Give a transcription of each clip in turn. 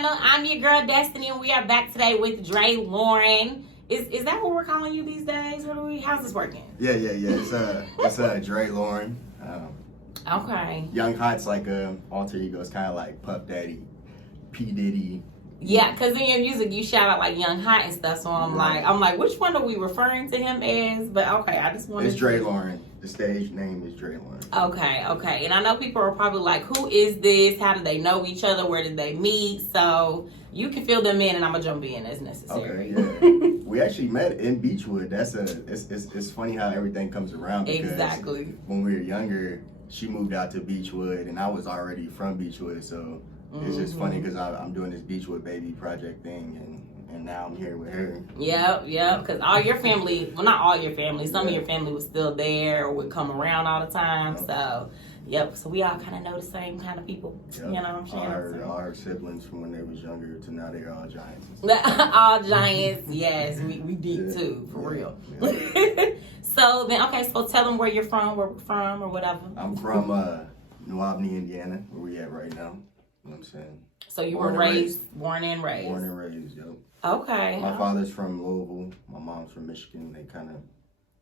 channel. I'm your girl Destiny, and we are back today with DreLoren. Is that what we're calling you these days? How's this working? Yeah. It's DreLoren. Okay. Young Hot's like a alter ego. It's kind of like Puff Daddy, P Diddy. Yeah, because in your music you shout out like Young Hot and stuff. So I'm like, which one are we referring to him as? But okay, I just wanted. It's DreLoren. The stage name is DreLoren. Okay. And I know people are probably like, who is this? How do they know each other? Where did they meet? So you can fill them in, and I'm gonna jump in as necessary. Okay, yeah. We actually met in Beechwood. It's funny how everything comes around. Because exactly. When we were younger, she moved out to Beechwood, and I was already from Beechwood, so it's just funny because I'm doing this Beechwood Baby project thing, and now I'm here with her. Yep. Because all your family, well, not all your family, some of your family was still there or would come around all the time. So, yep. So we all kind of know the same kind of people. Yep. You know what I'm saying? All our siblings from when they was younger to now they're all giants. All giants. Yes, we deep too, for real. Yeah. So then, okay. So tell them where you're from, where we're from, or whatever. I'm from New Albany, Indiana, where we at right now. You know what I'm saying? So you were born and raised. Born and raised, yep. Okay. My father's from Louisville. My mom's from Michigan. They kind of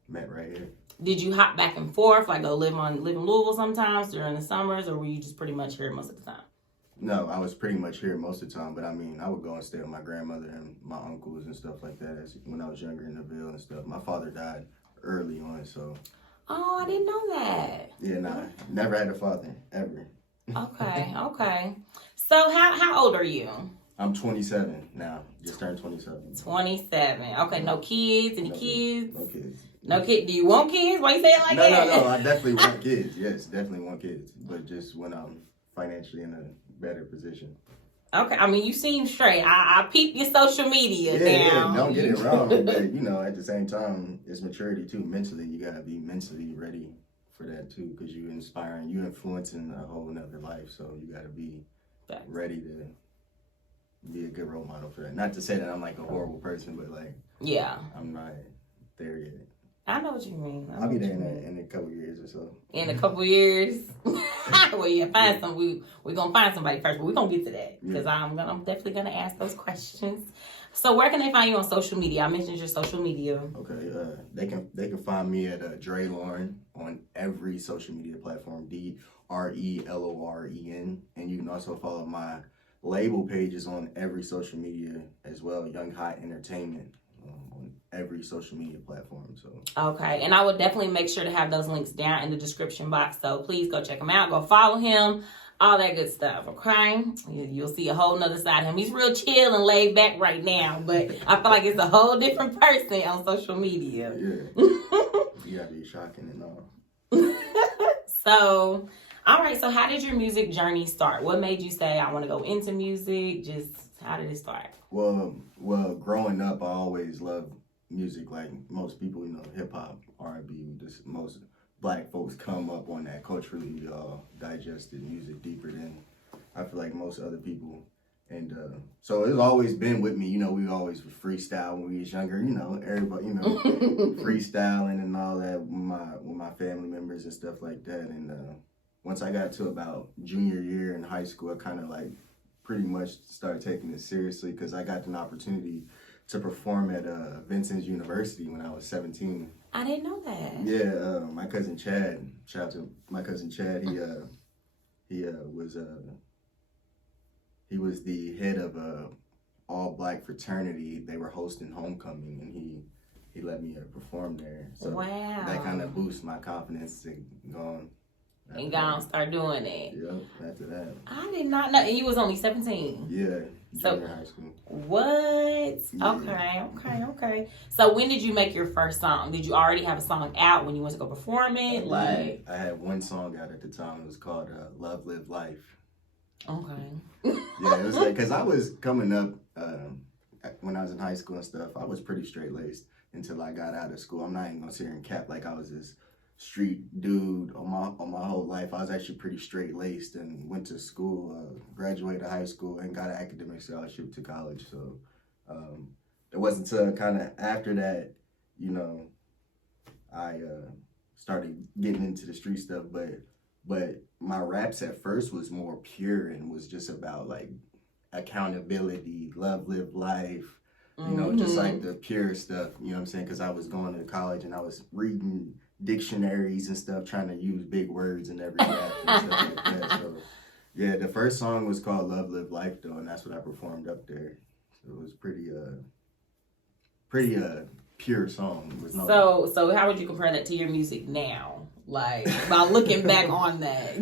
met right here. Did you hop back and forth, like go live in Louisville sometimes during the summers, or were you just pretty much here most of the time? No, I was pretty much here most of the time, but I mean, I would go and stay with my grandmother and my uncles and stuff like that when I was younger in the Ville and stuff. My father died early on, so. Oh, I didn't know that. Yeah, nah, never had a father, ever. Okay. So how old are you? I'm 27 now. Just turned 27. 27. Okay, no kids? Any kids? No kids. No kid. Do you want kids? Why you say it like that? No. I definitely want kids. Yes, definitely want kids. But just when I'm financially in a better position. Okay, I mean, you seem straight. I peep your social media now. Yeah, don't get it wrong. But, at the same time, it's maturity too. Mentally, you got to be mentally ready for that too, because you're inspiring, you influencing a whole nother life. So you got to be ready to be a good role model for that. Not to say that I'm like a horrible person, but like, I'm not there yet. I know what you mean. I'll be there in a couple years or so. In a couple years? Well, yeah, we're going to find somebody first, but we're going to get to that because I'm definitely going to ask those questions. So where can they find you on social media? I mentioned your social media. Okay, they can find me at DreLoren on every social media platform, DreLoren, and you can also follow my label pages on every social media as well, Young Hot Entertainment, on every social media platform. So okay, and I will definitely make sure to have those links down in the description box. So please go check him out, go follow him. All that good stuff, okay? You'll see a whole nother side of him. He's real chill and laid back right now, but I feel like it's a whole different person on social media. Yeah. You gotta be shocking and all. So, all right, so how did your music journey start? What made you say, I want to go into music? Just, how did it start? Well, growing up, I always loved music like most people, hip-hop, R&B, just most Black folks come up on that culturally. We all digested music deeper than I feel like most other people. And so it's always been with me. We always freestyle when we was younger. Everybody, freestyling and all that with my family members and stuff like that. And once I got to about junior year in high school, I kind of like pretty much started taking it seriously because I got an opportunity to perform at Vincent's University when I was 17. I didn't know that. Yeah, my cousin Chad. Shout out to my cousin Chad. He was the head of a all black fraternity. They were hosting homecoming, and he let me perform there. So that kind of boosts my confidence to go on. Start doing it. Yep, after that. I did not know. And you was only 17. Yeah. Junior high school. What? Yeah. Okay. So when did you make your first song? Did you already have a song out when you went to go perform it? I had one song out at the time. It was called Love, Live, Life. Okay. Yeah, it was like, because I was coming up, when I was in high school and stuff, I was pretty straight-laced until I got out of school. I'm not even going to sit here and cap like I was this street dude on my whole life. I was actually pretty straight-laced and went to school, graduated high school, and got an academic scholarship to college. So it wasn't until kind of after that, I started getting into the street stuff. But my raps at first was more pure and was just about like accountability, love, live life, you know, just like the pure stuff, you know what I'm saying? Because I was going to college and I was reading dictionaries and stuff, trying to use big words in every rap and stuff like that. So, yeah, the first song was called Love, Live Life, though, and that's what I performed up there. So it was pretty pure song. It was So how would you compare that to your music now? Like, by looking back on that.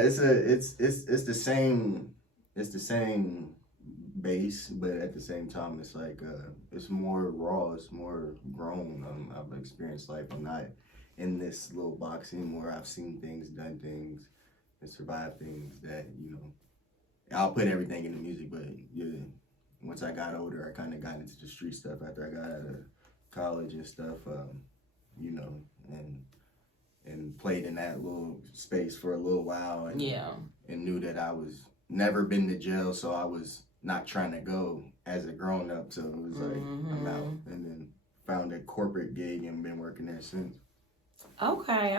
It's the same bass, but at the same time, it's like it's more raw, it's more grown. I've experienced life. I'm not in this little box anymore. I've seen things, done things, and survived things that, you know, I'll put everything in the music. But yeah, once I got older, I kind of got into the street stuff after I got out of college and stuff, you know, and played in that little space for a little while, and knew that I was never been to jail, so I was not trying to go as a grown up. So it was like I'm out, and then found a corporate gig and been working there since. Okay.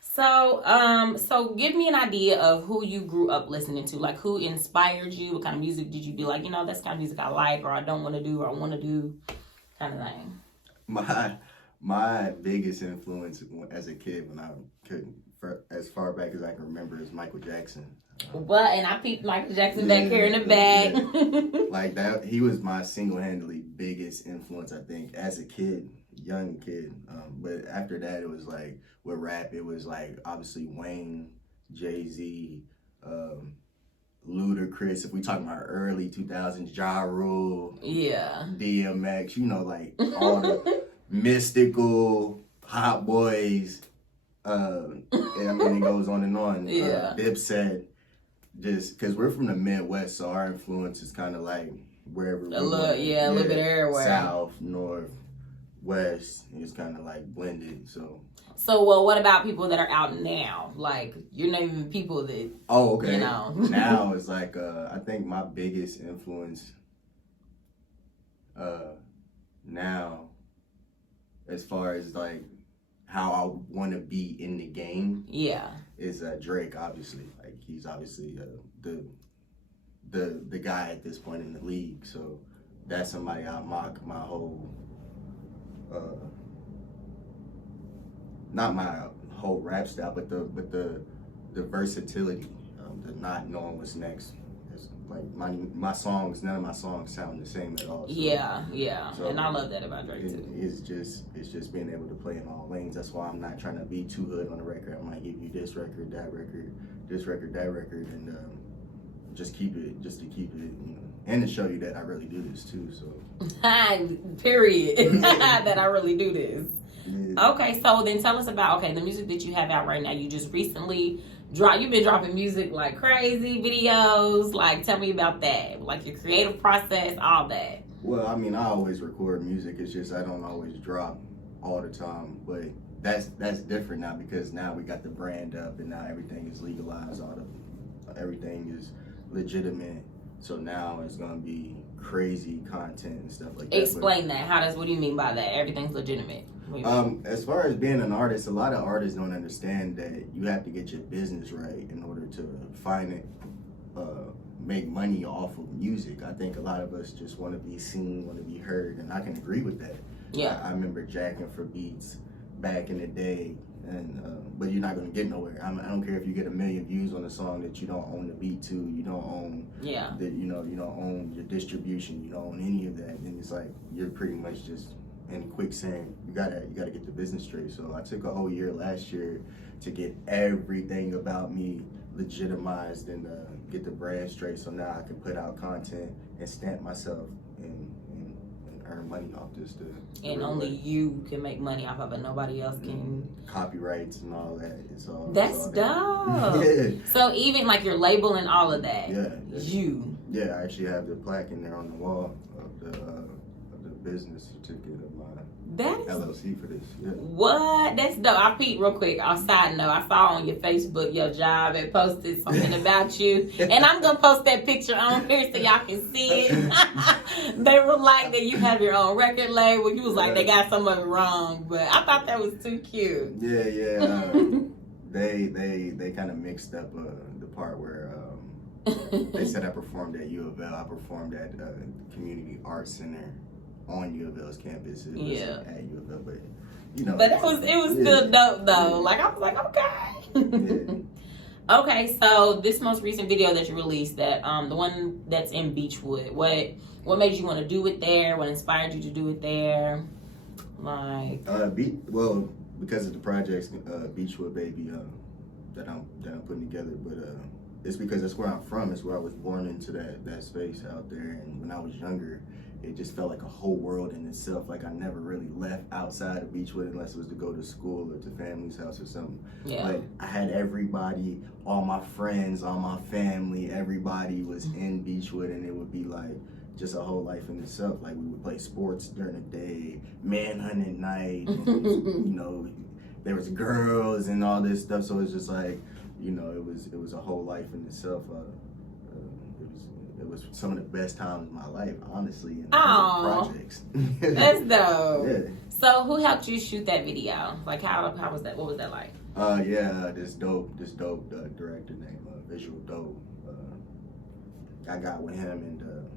So give me an idea of who you grew up listening to, like who inspired you. What kind of music did you be like? You know, that's the kind of music I like, or I don't want to do, or I want to do, kind of thing. My biggest influence as a kid, when I could, as far back as I can remember, is Michael Jackson. What? And I peeped Michael Jackson back here in the back. Yeah. Like that, he was my single-handedly biggest influence, I think, as a kid, young kid. But after that, it was like with rap, it was like obviously Wayne, Jay-Z, Ludacris. If we talking about early 2000s, Ja Rule, DMX, you know, like all the Mystical, Hot Boys. I mean, it goes on and on. Dipset. Just because we're from the Midwest, so our influence is kind of like wherever a little bit everywhere. South, North, West. It's kind of like blended. So well, what about people that are out now? Like, you're naming people that. Oh, okay. You know. Now it's like I think my biggest influence. Now, as far as like how I want to be in the game, is Drake. Obviously, like he's obviously the guy at this point in the league. So that's somebody I mock my whole, not my whole rap style, but the versatility, the not knowing what's next. It's like my songs, none of my songs sound the same at all. So, so, and I love that about Drake too. It's just being able to play in all lanes. That's why I'm not trying to be too hood on the record. I might give you this record, that record, this record, that record, and just to keep it, you know, and to show you that I really do this too. So period. That I really do this. Yeah. Okay, so then tell us about the music that you have out right now. You just recently you've been dropping music like crazy, videos. Like, tell me about that. Like your creative process, all that. Well, I mean, I always record music. It's just I don't always drop all the time. But that's different now, because now we got the brand up and now everything is legalized. Everything is legitimate. So now it's gonna be crazy content and stuff like that. Explain that. What do you mean by that? Everything's legitimate. As far as being an artist, a lot of artists don't understand that you have to get your business right in order to make money off of music. I think a lot of us just want to be seen, want to be heard, and I can agree with that. Yeah. I remember jacking for beats back in the day, and but you're not going to get nowhere. I don't care if you get 1 million views on a song that you don't own the beat to, you don't own you don't own your distribution, you don't own any of that, and it's like you're pretty much just in quicksand. You gotta get the business straight. So I took a whole year last year to get everything about me legitimized and get the brand straight, so now I can put out content and stamp myself and earn money off this. And only you can make money off of it. Nobody else can. Copyrights and all that. That's dope. Yeah. So even like your label and all of that. Yeah. Yeah, I actually have the plaque in there on the wall of the business certificate of my LLC for this. Yeah. What? That's dope. I peeped real quick. On side note, I saw on your Facebook your job and posted something about you, and I'm gonna post that picture on here so y'all can see it. They were like that you have your own record label. You was like they got some of it wrong, but I thought that was too cute. Yeah. They kind of mixed up the part where They said I performed at U of L. I performed at Community Arts Center on U of L's campus. It was at U of L, but you know. But it was still dope though. Like I was like, okay. Okay, so this most recent video that you released, that the one that's in Beechwood, what made you want to do it there? What inspired you to do it there? Like well, because of the projects Beechwood Baby that I'm putting together, but it's because that's where I'm from. It's where I was born into that space out there, and when I was younger, it just felt like a whole world in itself. Like I never really left outside of Beechwood unless it was to go to school or to family's house or something. Yeah. Like I had everybody, all my friends, all my family, everybody was in Beechwood, and it would be like just a whole life in itself. Like we would play sports during the day, manhunt at night, and, you know, there was girls and all this stuff. So it's just like, you know, it was a whole life in itself. It was some of the best times of my life, honestly, in projects. That's dope. Yeah. So who helped you shoot that video? Like how was that? What was that like? This dope director named Visual Dope. I got with him, and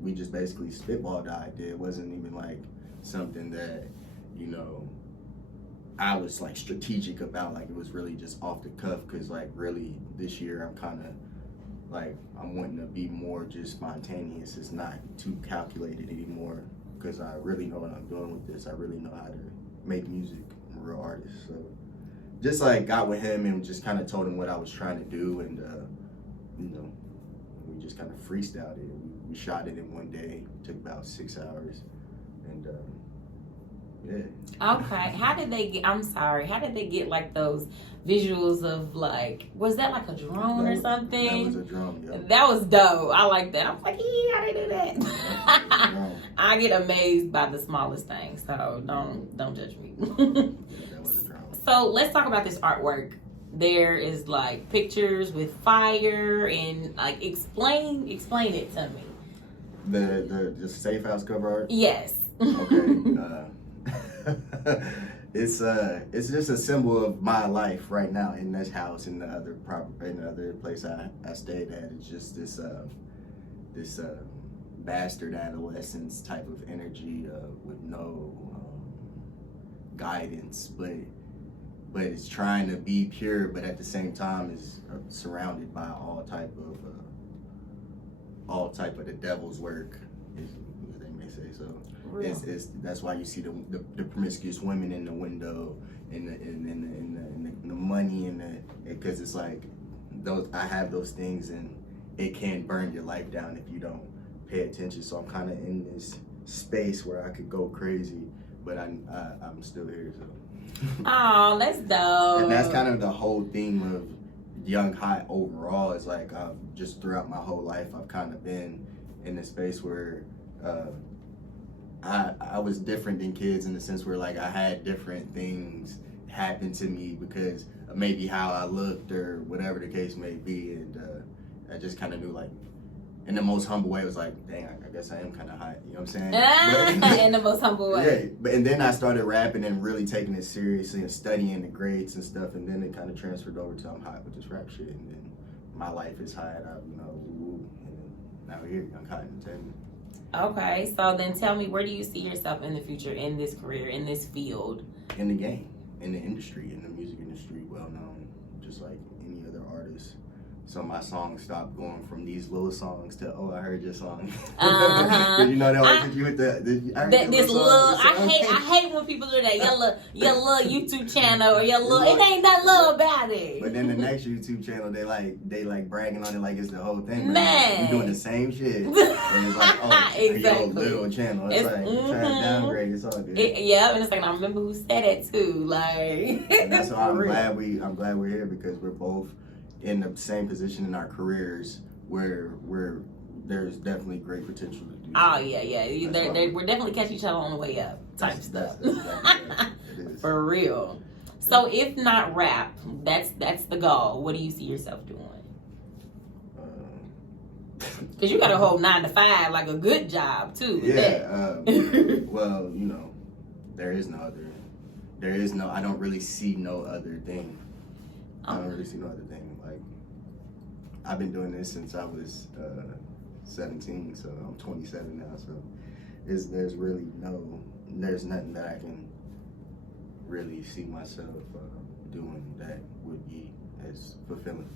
we just basically spitballed the idea. It wasn't even like something that, you know, I was like strategic about. Like it was really just off the cuff, because like really this year I'm kind of like, I'm wanting to be more just spontaneous. It's not too calculated anymore, because I really know what I'm doing with this. I really know how to make music. I'm a real artist. So just like got with him and just kind of told him what I was trying to do, and you know, we just kind of freestyled it. We shot it in one day. It took about 6 hours, and yeah. Okay. How did they get like those visuals of like, was that like a drone or something? That was a drone, yeah. That was dope. I like that. I was like, yeah, how they do that? I get amazed by the smallest things, so don't judge me. That was a drone. So let's talk about this artwork. There is like pictures with fire, and like explain it to me. The safe house cover art? Yes. Okay. It's just a symbol of my life right now in this house, in the other place I stayed at. It's just this bastard adolescence type of energy with no guidance, but it's trying to be pure, but at the same time is surrounded by all type of the devil's work, as they may say. So it's that's why you see the promiscuous women in the window, and the money, and because it's like I have those things, and it can burn your life down if you don't pay attention. So I'm kind of in this space where I could go crazy, but I'm still here. So. Oh, that's dope. And that's kind of the whole theme of Young Hot overall. Is like just throughout my whole life, I've kind of been in a space where I was different than kids, in the sense where like I had different things happen to me because of maybe how I looked or whatever the case may be, and I just kind of knew, like, in the most humble way, it was like, dang, I guess I am kind of hot, you know what I'm saying? In the most humble way. Yeah, and then I started rapping and really taking it seriously and studying the grades and stuff, and then it kind of transferred over to I'm hot with this rap shit, and then my life is hot, you know, and now we're here, Young Hot Entertainment. Okay, so then tell me, where do you see yourself in the future, in this career, in this field? In the game, in the industry, in the music industry, well known, just like any other artist. So my songs stopped going from these little songs to, oh, I heard your song. You know, they always hit you with I hate when people do that. Your little YouTube channel, or your little, it ain't that little about it. But then the next YouTube channel, they like bragging on it like it's the whole thing. Man, you're doing the same shit, and it's like, oh, exactly. Your little channel. It's like trying to downgrade. It's all good. Yeah, and it's like, I remember who said it too. Like, and that's why I'm glad we're here, because we're both in the same position in our careers where there's definitely great potential to do. Oh yeah. We're definitely catching each other on the way up type stuff. That's exactly it is. For real. So if not rap, that's the goal. What do you see yourself doing? Because you got a whole 9 to 5, like a good job too. Well, you know, I don't really see no other thing. I don't really see no other thing. Like, I've been doing this since I was 17, so I'm 27 now. So there's nothing that I can really see myself doing that would be as fulfilling.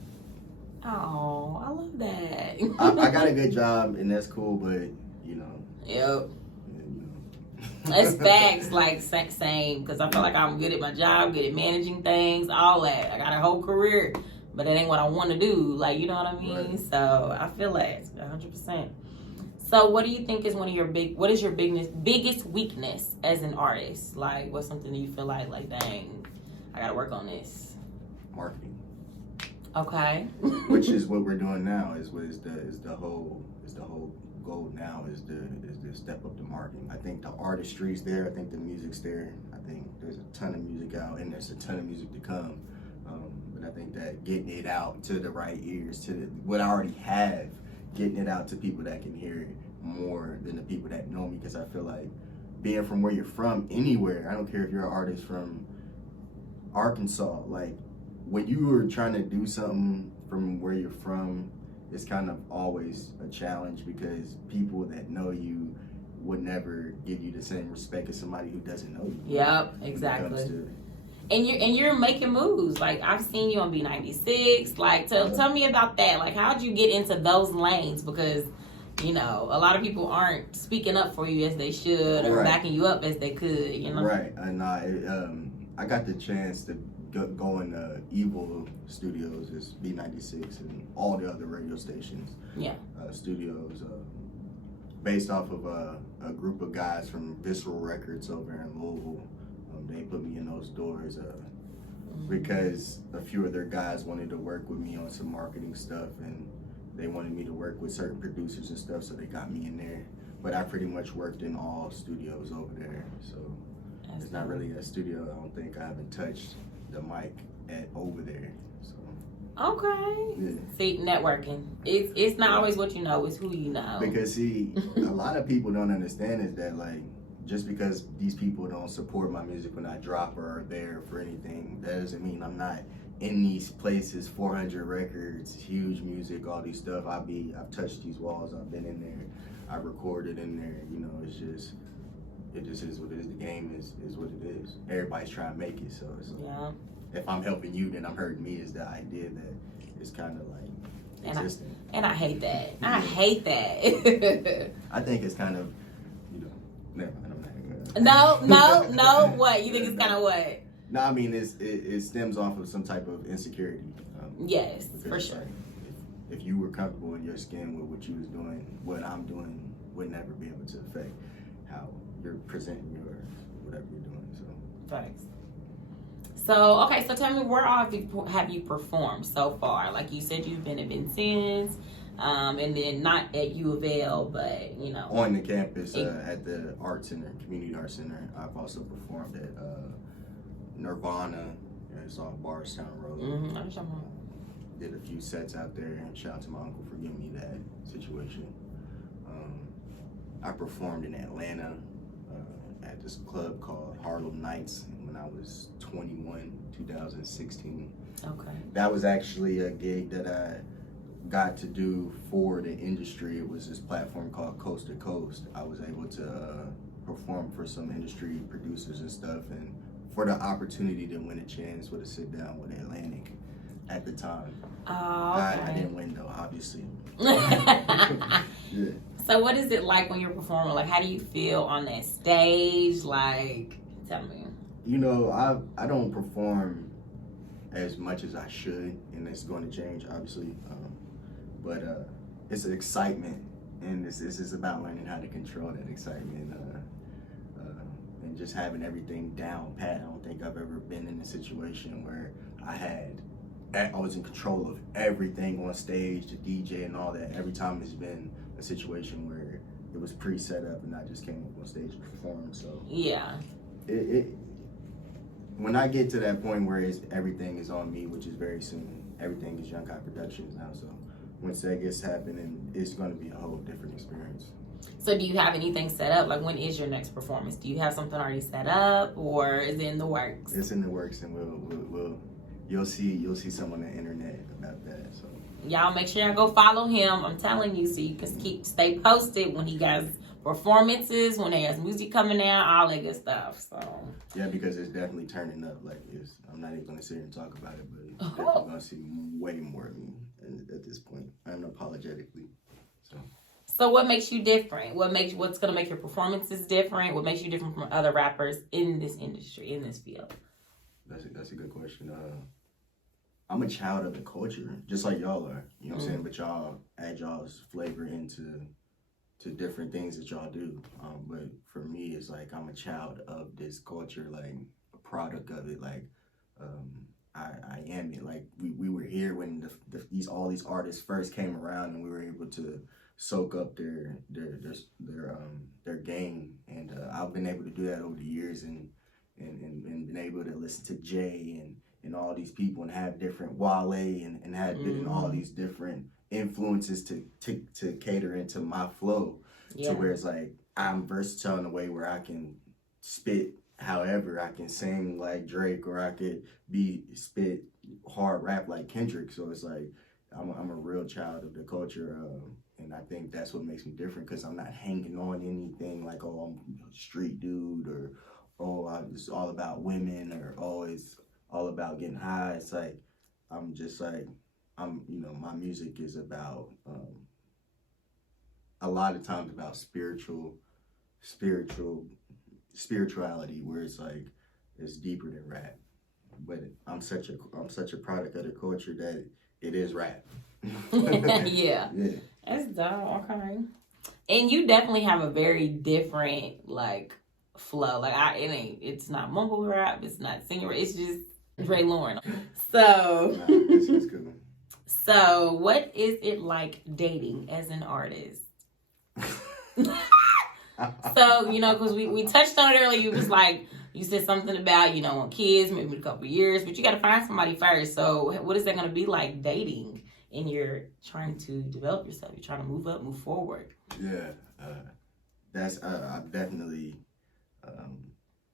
Oh, I love that. I got a good job and that's cool, but you know. Yep. It's facts, like same, because I feel like I'm good at my job, good at managing things, all that. I got a whole career, but it ain't what I want to do. Like, you know what I mean? Right. So I feel that 100%. So what do you think is what is your biggest weakness as an artist? Like, what's something that you feel like, dang, I got to work on this? Marketing. Okay. Which is what we're doing now. Is the whole goal now is to step up the marketing. I think the artistry's there. I think the music's there. I think there's a ton of music out, and there's a ton of music to come. But I think that getting it out to the right ears, to what I already have, getting it out to people that can hear it more than the people that know me. Because I feel like being from where you're from, anywhere, I don't care if you're an artist from Arkansas, like when you were trying to do something from where you're from, it's kind of always a challenge because people that know you would never give you the same respect as somebody who doesn't know you. Yep, exactly. And you're making moves. Like, I've seen you on B96. Like, tell me about that. Like, how'd you get into those lanes? Because, you know, a lot of people aren't speaking up for you as they should or backing you up as they could, you know? Right. And I got the chance to go in Evil Studios, is B96, and all the other radio stations. Yeah. Studios, based off of a group of guys from Visceral Records over in Louisville. They put me in those doors because a few of their guys wanted to work with me on some marketing stuff, and they wanted me to work with certain producers and stuff, so they got me in there. But I pretty much worked in all studios over there, so it's not really a studio. I don't think I haven't touched the mic over there. So okay. Yeah. See, networking. It's not always what you know, it's who you know. Because see, a lot of people don't understand is that, like, just because these people don't support my music when I drop or are there for anything, that doesn't mean I'm not in these places. 400 records, huge music, all these stuff. I've touched these walls. I've been in there. I recorded in there. You know, it just is what it is. The game is what it is. Everybody's trying to make it. So yeah. If I'm helping you, then I'm hurting me. Is the idea that it's kind of like existing. And I hate that. Yeah. I hate that. I think it's kind of, you know, never mind. No. What? You think it's kind of what? No, I mean, it stems off of some type of insecurity. Yes, for sure. Like, if you were comfortable in your skin with what you was doing, what I'm doing would never be able to affect how you're presenting or whatever you're doing. So. Thanks. So, okay, so tell me, where all have you performed so far? Like you said, you've been at Vincennes. And then not at U of L, but, you know. On the campus, at the Art Center, Community Art Center. I've also performed at Nirvana. It's on Bardstown Road. Mm-hmm. Did a few sets out there, and shout out to my uncle for giving me that situation. I performed in Atlanta at this club called Harlem Nights when I was 21, 2016. Okay. That was actually a gig that I got to do for the industry. It was this platform called Coast to Coast. I was able to perform for some industry producers and stuff, and for the opportunity to win a chance with a sit down with Atlantic at the time. Oh, okay. I didn't win though, obviously. Yeah. So what is it like when you're performing? Like, how do you feel on that stage? Like, tell me. You know, I don't perform as much as I should, and it's going to change, obviously. But it's an excitement, and this is about learning how to control that excitement and just having everything down pat. I don't think I've ever been in a situation where I was in control of everything on stage, the DJ and all that. Every time it's been a situation where it was pre-set up and I just came up on stage and performed. So yeah, when I get to that point where everything is on me, which is very soon, everything is Young Kai Productions now. So once that gets happening, it's going to be a whole different experience. So do you have anything set up? Like, when is your next performance? Do you have something already set up, or is it in the works? It's in the works, and we'll you'll see some on the internet about that. So Y'all make sure y'all go follow him. I'm telling you, so you can stay posted when he has performances, when he has music coming out, all that good stuff. So yeah, because it's definitely turning up. Like I'm not even gonna sit here and talk about it, but you're definitely gonna see way more of me at this point. Unapologetically. So what makes you different? What's gonna make your performances different? What makes you different from other rappers in this industry, in this field? That's a good question. I'm a child of the culture, just like y'all are. You know what I'm saying? But y'all add y'all's flavor into different things that y'all do. But for me, it's like I'm a child of this culture, like a product of it. Like I am it. Like we were here when all these artists first came around, and we were able to soak up their game. And I've been able to do that over the years, and been able to listen to Jay and all these people, and have different Wale and had all these different influences to cater into my flow, to where it's like I'm versatile in a way where I can spit however, I can sing like Drake, or I could spit hard rap like Kendrick. So it's like I'm a real child of the culture, and I think that's what makes me different, because I'm not hanging on anything like, oh, I'm a street dude, or oh, it's all about women, or oh, it's all about getting high. It's like I'm just like my music is about a lot of times about spirituality, where it's like it's deeper than rap. But I'm such a product of the culture that it is rap. Yeah. That's dope. Okay. And you definitely have a very different like flow. Like it's not mumble rap, it's not singing rap, it's just DreLoren. So It's good. So what is it like dating as an artist? So, because we touched on it earlier, you was like, you said something about, on kids, maybe in a couple of years, but you got to find somebody first. So what is that going to be like dating, and you're trying to develop yourself, you're trying to move up, move forward? Yeah, that's I'm definitely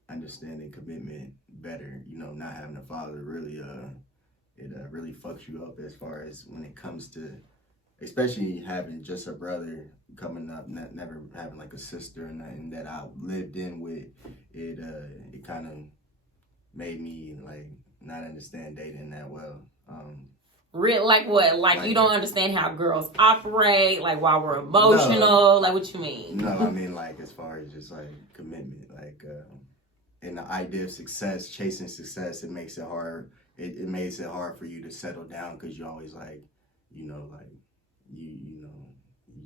understanding commitment better. Not having a father really it really fucks you up, as far as when it comes to, especially having just a brother coming up, never having like a sister and that I lived in with. It kind of made me like not understand dating that well. Real, like what? Like you don't understand how girls operate, like while we're emotional? No, like what you mean? No, I mean like as far as just like commitment, like and the idea of success, chasing success, it makes it hard. It makes it hard for you to settle down, because you're always like, like you're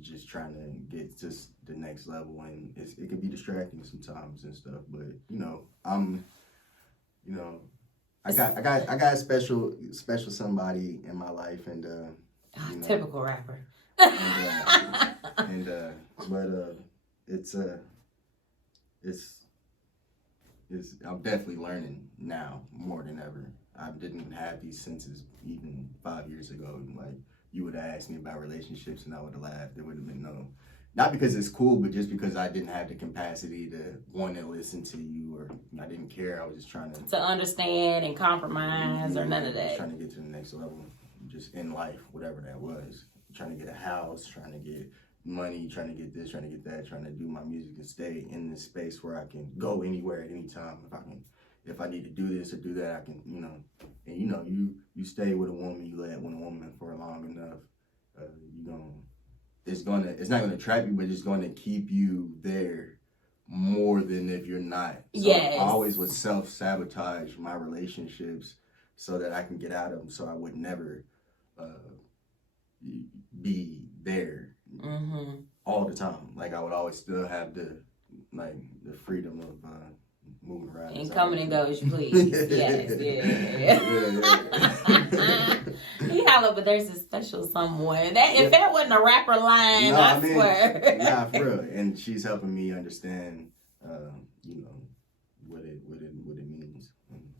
just trying to get to the next level, and it can be distracting sometimes and stuff. But I got a special somebody in my life, and typical rapper. But it's I'm definitely learning now more than ever. I didn't have these senses even 5 years ago. Like, you would have asked me about relationships and I would have laughed. There would have been no, not because it's cool, but just because I didn't have the capacity to want to listen to you, or I didn't care. I was just trying to understand and compromise, or none of that. Trying to get to the next level, just in life, whatever that was. Trying to get a house, trying to get money, trying to get this, trying to get that, trying to do my music and stay in this space where I can go anywhere at any time. If I need to do this or do that, I can, and you stay with a woman, you let one woman for long enough, it's not gonna trap you, but it's gonna keep you there more than if you're not. So yes. I always would self-sabotage my relationships so that I can get out of them, so I would never be there all the time. Like, I would always still have the freedom of moving around and coming and go as you please. Yes, yeah, but there's a special someone that if that wasn't a rapper line, I swear. Nah, for real. And she's helping me understand, what it means. And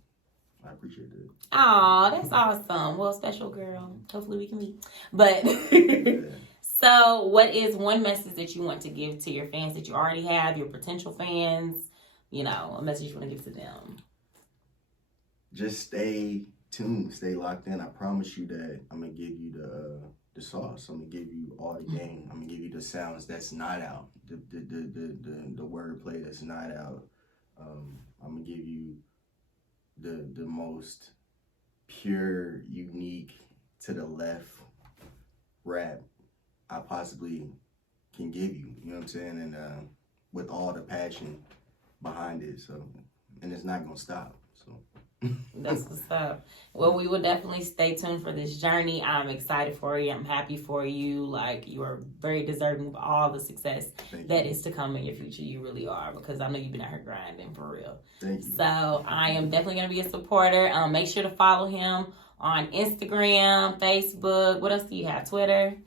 I appreciate it. Oh, that's awesome. Well, special girl. Hopefully we can meet. But So, what is one message that you want to give to your fans that you already have, your potential fans? A message you want to give to them? Just stay tuned, stay locked in. I promise you that I'm gonna give you the sauce. I'm gonna give you all the game. I'm gonna give you the sounds that's not out, the wordplay that's not out. I'm gonna give you the most pure, unique, to the left rap I possibly can give you. You know what I'm saying? And with all the passion behind it. So, and it's not gonna stop. So. That's what's up. Well, we will definitely stay tuned for this journey. I'm excited for you. I'm happy for you. Like, you are very deserving of all the success that is to come in your future. You really are, because I know you've been out here grinding for real. Thank you. So I am definitely going to be a supporter. Make sure to follow him on Instagram, Facebook. What else do you have? Twitter?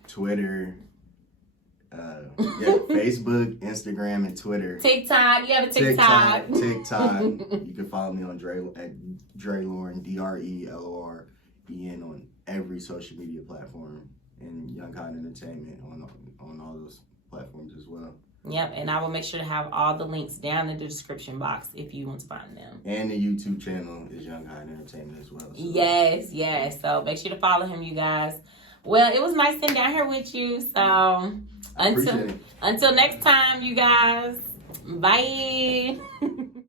Facebook, Instagram, and Twitter. TikTok. You have a TikTok. TikTok. You can follow me on at DreLoren, DRELOREN on every social media platform, and Young Kind Entertainment on all those platforms as well. Yep, and I will make sure to have all the links down in the description box if you want to find them. And the YouTube channel is Young Kind Entertainment as well. So. Yes. So make sure to follow him, you guys. Well, it was nice sitting down here with you. So until next time, you guys. Bye.